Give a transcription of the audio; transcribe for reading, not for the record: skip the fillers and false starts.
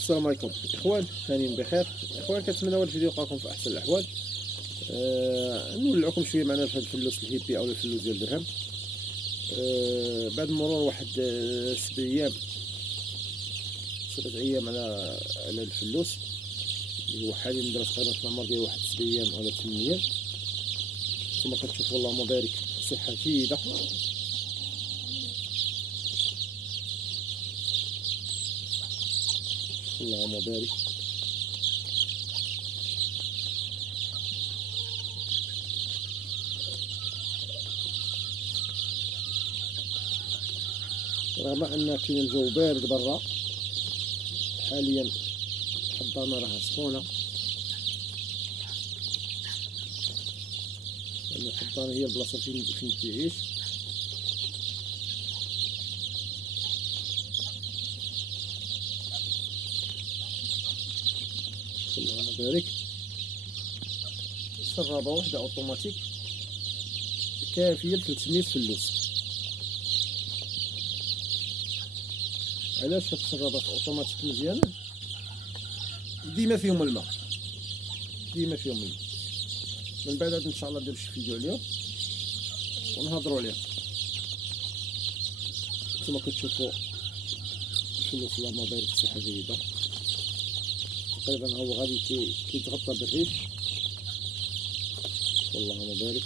السلام عليكم اخوان، ثانيين بخير. اخوان كنتمنى هذا الفيديو يلقاكم في احسن الاحوال. نولعكم شويه معنا في هذا الفلوس الهيبي او الفلوس ديال الدرهم. بعد مرور واحد 7 ايام 7 ايام على الفلوس اللي هو حاليا دابا تقريبا في العمر ديال واحد 7 ايام ولا 8 ايام. كما كتشوفوا اللهم بارك صحه جيده. اللهم بارك. رغم ان كاين الجو بارد برا حاليا، حضرنا راها سخونه، لان حضرنا هي البلاصه فين تعيش. اللهم بارك. سرابه واحده اوتوماتيك كافيه ل 300 فلوس. علاش هاد السرابات اوتوماتيك مزيانه؟ ديما فيهم الماء، ديما فيهم الماء. من بعد ان شاء الله ندير شي فيديو عليهم ونهضروا عليهم. كما كتشوفوا الفلوس اللهم بارك صحه جيده. تقريبا هو غادي كيتغطى بالريش. اللهم بارك.